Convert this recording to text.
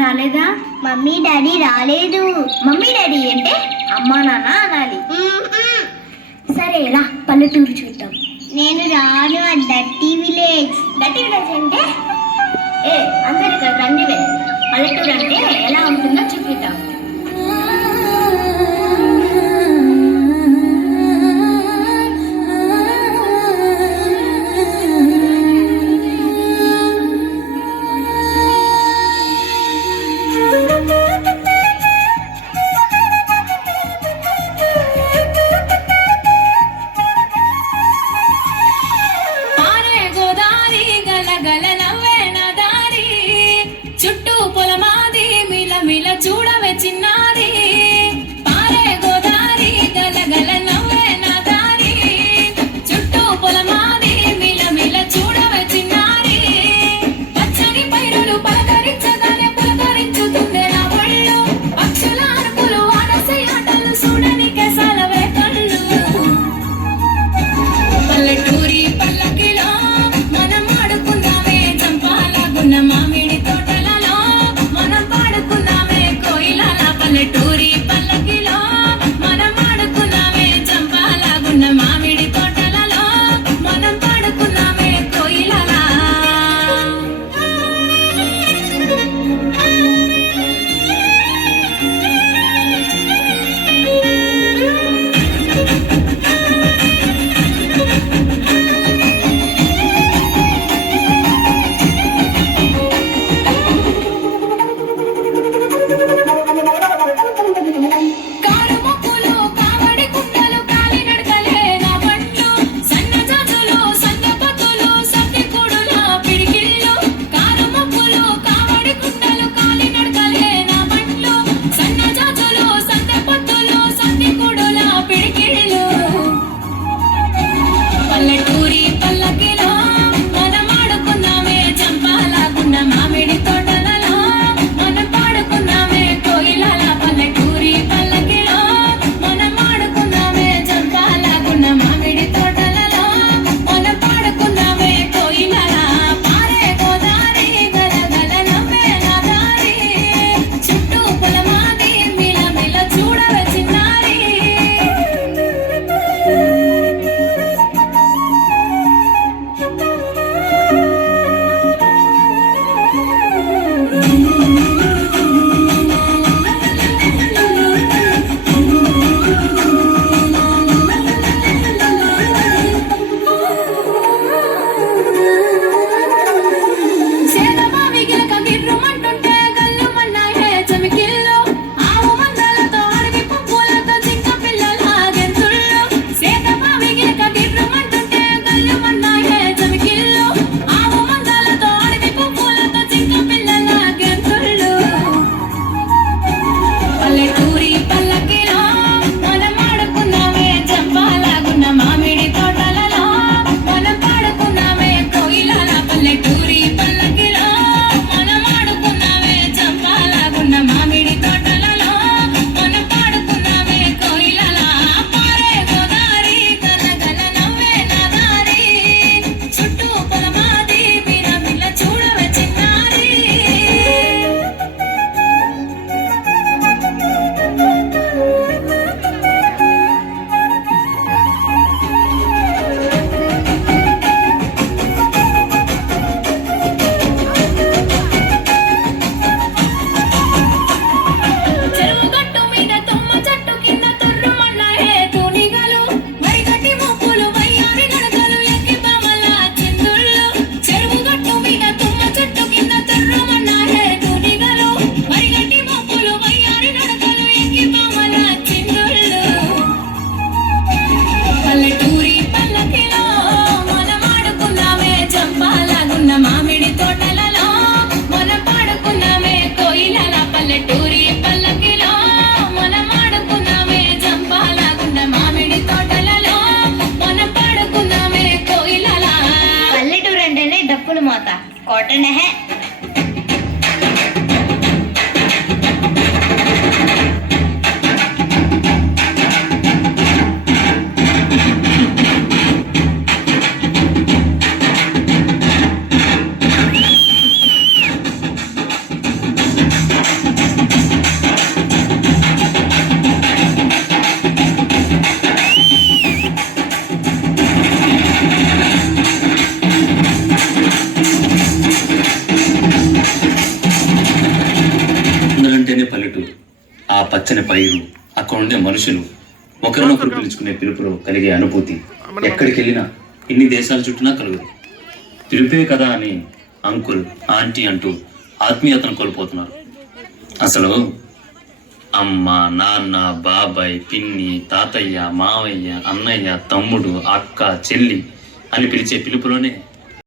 రాలేదా? Mummy daddy రాలేదు. Mummy daddy అంటే అమ్మా నాన్న అనాలి. సరే రా పల్లెటూరు చూద్దాం. నేను రాను. Dirty village. డర్టీ విలేజ్ అంటే అందరు ఇక్కడ రండి పల్లెటూరు అంటే ఎలా ఉంటుందో చూపిద్దాం. చూడవే చిన్నారి పారే గోదారి గలగల నవ్వే నా దారి చుట్టూ పొలమాది మిల మిల చూడవే చిన్నారి పచ్చని పైరులు పలకరించగానే పులకరించుతుండే నా పళ్ళు పక్షుల అరుపులు ఆడసే ఆటలు చూడని కేసాలవే కళ్ళు పల్లెటూరి పల్లకిలో మనం ఆడుకుందామే చంపాలగున్న మామిడి తోటలలో మనం పాడుకుందామే కోయిలల పల్లెటూరు పైరు, అక్కడ ఉండే మనుషులు, ఒకరినొకరు పిలుచుకునే పిలుపులో కలిగే అనుభూతి ఎక్కడికి వెళ్ళినా, ఇన్ని దేశాల చుట్టూనా కలుగుతుంది. పిలుపే కదా అని అంకుల్, ఆంటీ అంటూ ఆత్మీయతను కోల్పోతున్నారు. అసలు అమ్మ, నాన్న, బాబాయ్, పిన్ని, తాతయ్య, మావయ్య, అన్నయ్య, తమ్ముడు, అక్క, చెల్లి అని పిలిచే పిలుపులోనే